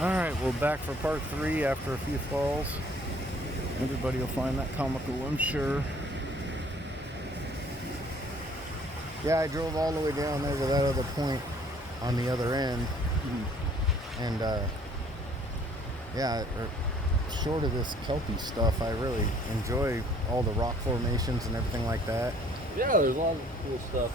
Alright, we're back for part 3 after a few falls. Everybody will find that comical, I'm sure. Yeah, I drove all the way down there to that other point on the other end. And, yeah, short of this kelpie stuff, I really enjoy all the rock formations and everything like that. Yeah, there's a lot of cool stuff.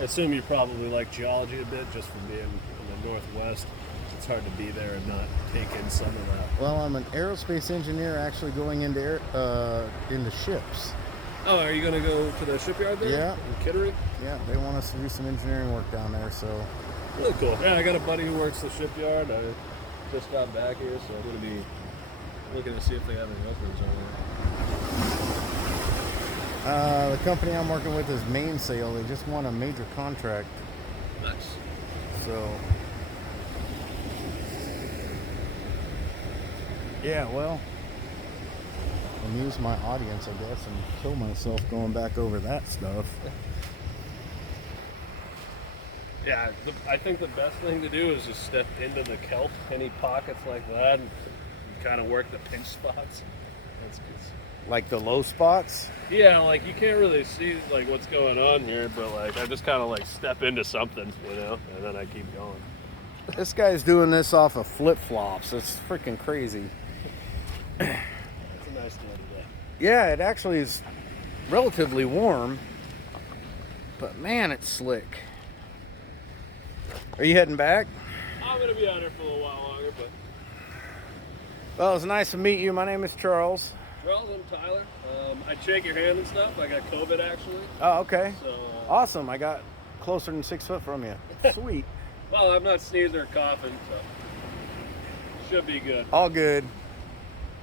I assume you probably like geology a bit just from being in the Northwest. It's hard to be there and not take in some of that. Well, I'm an aerospace engineer actually going into ships. Oh, are you going to go to the shipyard there? Yeah. In Kittery? Yeah, they want us to do some engineering work down there, so... Really cool. Yeah, I got a buddy who works the shipyard. I just got back here, so I'm going to be looking to see if they have any openings over there. The company I'm working with is Mainsail. They just won a major contract. Nice. So... yeah, well... amuse my audience, I guess, and kill myself going back over that stuff. Yeah, I think the best thing to do is just step into the kelp, any pockets like that, and kind of work the pinch spots. That's good. Like the low spots? Yeah, like you can't really see like what's going on here, but like I just kind of like step into something, you know, and then I keep going. This guy's doing this off of flip-flops. It's freaking crazy. It's a nice day today. Yeah, it actually is relatively warm, but man, it's slick. Are you heading back? I'm gonna be out here for a little while longer, but Well, it's nice to meet you. My name is Charles. Charles, I'm Tyler. I'd shake your hand and stuff. I got COVID actually. Oh, okay. So, Awesome. I got closer than 6 foot from you. Sweet. well, I'm not sneezing or coughing, so should be good. All good.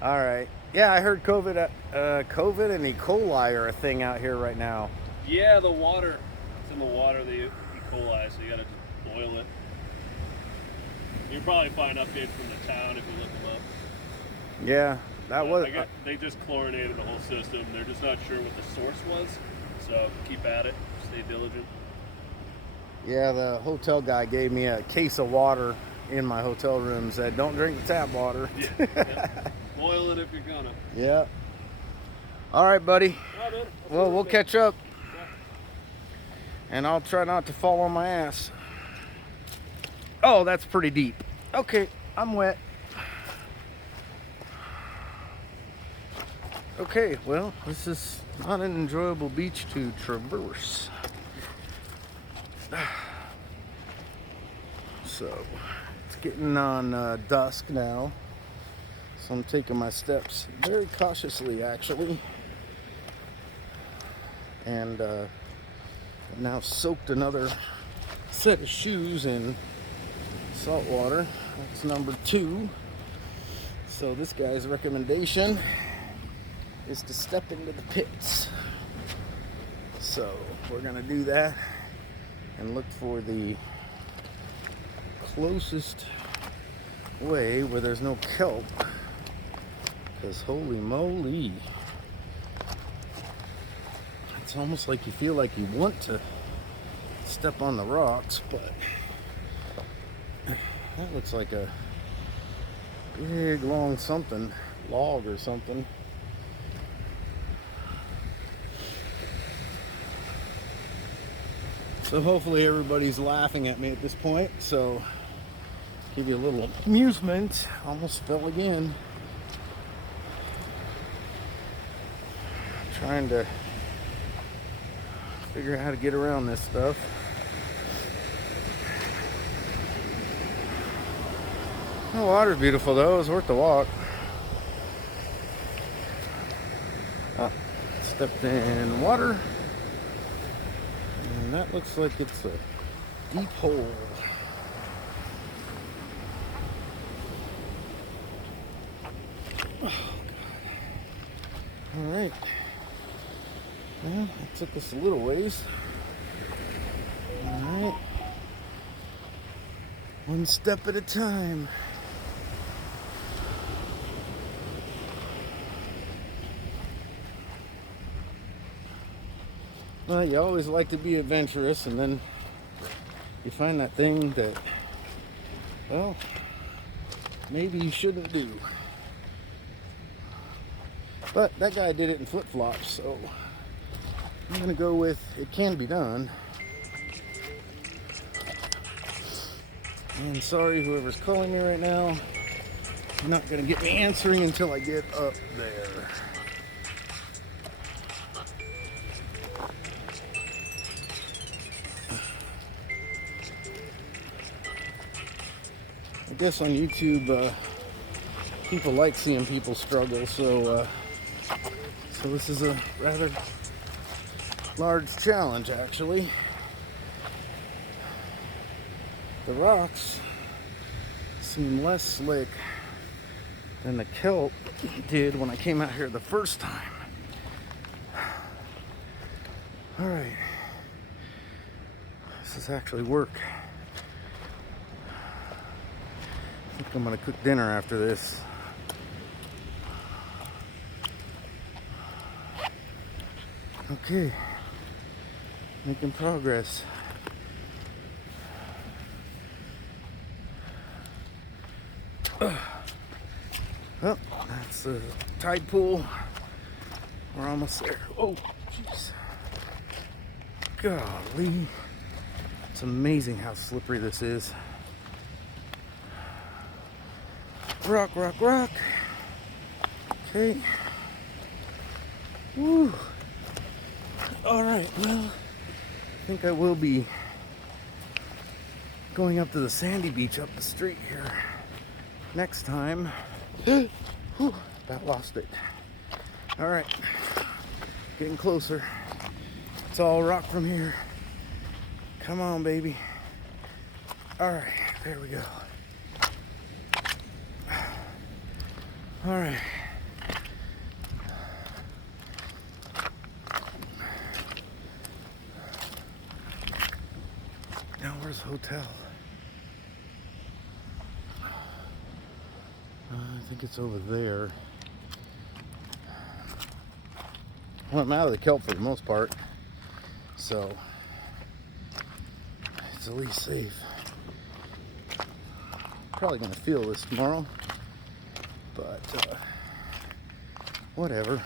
All right. Yeah, I heard COVID and E. coli are a thing out here right now. Yeah, the water. It's in the water, the E. coli, so you gotta just boil it. You'll probably find updates from the town if you look them up. Yeah, that was. They just chlorinated the whole system. They're just not sure what the source was, so keep at it. Stay diligent. Yeah, the hotel guy gave me a case of water in my hotel room. Said, "Don't drink the tap water." Yeah. Boil it if you're gonna. Yeah. All right, buddy. All right, man. Well, we'll catch up. Yeah. And I'll try not to fall on my ass. Oh, that's pretty deep. Okay, I'm wet. Okay, well, this is not an enjoyable beach to traverse. So, it's getting on dusk now. So I'm taking my steps very cautiously, actually. And I've now soaked another set of shoes in salt water. That's number 2. So this guy's recommendation is to step into the pits. So we're gonna do that and look for the closest way where there's no kelp, because holy moly, it's almost like you feel like you want to step on the rocks, but that looks like a big long something, log or something. So hopefully everybody's laughing at me at this point, so give you a little amusement. Almost fell again. Trying to figure out how to get around this stuff. The water's beautiful though, it's worth the walk. Oh, stepped in water. And that looks like it's a deep hole. Oh, all right. Well, that took us a little ways. All right. One step at a time. Well, you always like to be adventurous, and then you find that thing that, well, maybe you shouldn't do. But that guy did it in flip-flops, so I'm gonna go with it can be done. And sorry, whoever's calling me right now, you're not gonna get me answering until I get up there. I guess on YouTube, people like seeing people struggle, so this is a rather large challenge, actually. The rocks seem less slick than the kelp did when I came out here the first time. All right, this is actually work. I think I'm gonna cook dinner after this. Okay, making progress. Well, that's the tide pool. We're almost there. Oh, jeez. Golly. It's amazing how slippery this is. Rock, rock, rock. Okay. Woo. All right, well, I think I will be going up to the sandy beach up the street here next time. Whew, about lost it. All right, getting closer. It's all rock from here. Come on, baby. All right, there we go. All right. Now where's the hotel? I think it's over there. Well, I'm out of the kelp for the most part, so it's at least safe. Probably gonna feel this tomorrow, but whatever.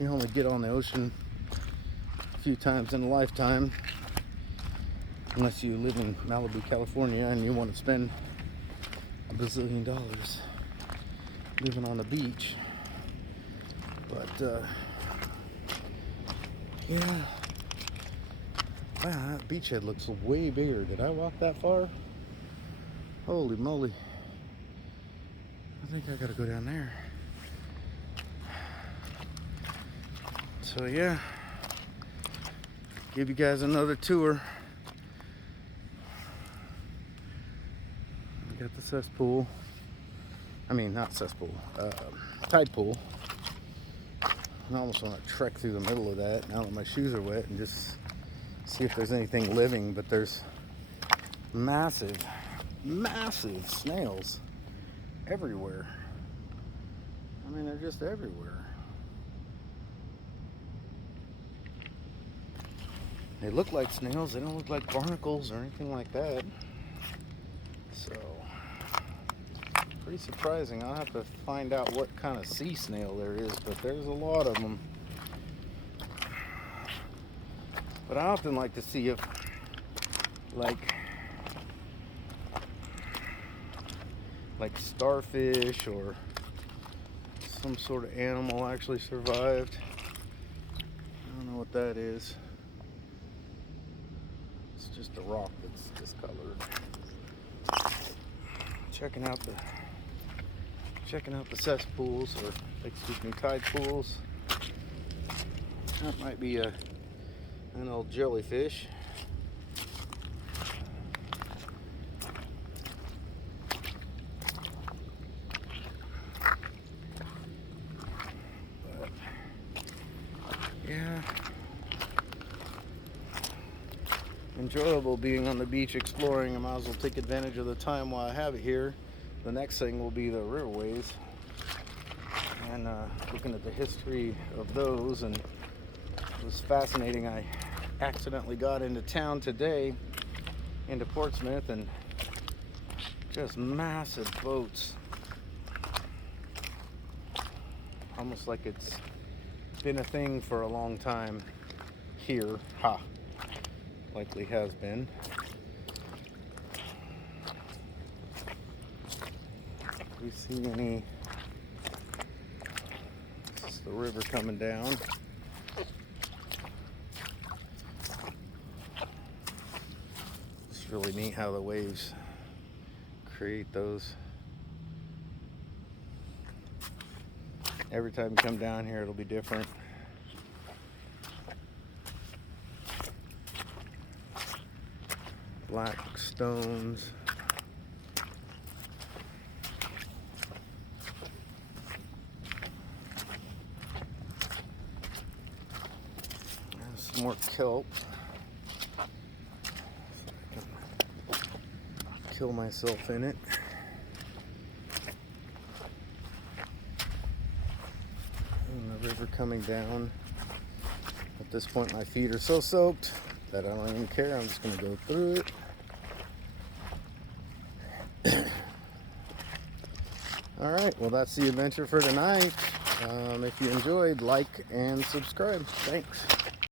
You only get on the ocean a few times in a lifetime, unless you live in Malibu, California, and you want to spend $1 bazillion living on the beach. But yeah, wow, that beachhead looks way bigger. Did I walk that far? Holy moly. I think I gotta go down there. So yeah, give you guys another tour. We got the cesspool. I mean, not cesspool, tide pool. I almost want to trek through the middle of that now that my shoes are wet and just see if there's anything living, but there's massive snails everywhere. I mean, they're just everywhere. They look like snails, they don't look like barnacles or anything like that. So, pretty surprising. I'll have to find out what kind of sea snail there is, but there's a lot of them. But I often like to see if, like starfish or some sort of animal actually survived. I don't know what that is. It's just a rock that's discolored. Checking out the cesspools, or excuse me, tide pools. That might be an old jellyfish. But yeah, enjoyable being on the beach exploring. I might as well take advantage of the time while I have it here. The next thing will be the riverways and looking at the history of those. And it was fascinating. I accidentally got into town today, into Portsmouth, and just massive boats almost like it's been a thing for a long time here. Ha! Likely has been. Have we seen any? This is the river coming down. It's really neat how the waves create those. Every time you come down here, it'll be different. Black stones. There's some more kelp. So I can kill myself in it. And the river coming down. At this point, my feet are so soaked that I don't even care. I'm just going to go through it. All right, well, that's the adventure for tonight. If you enjoyed, like and subscribe. Thanks.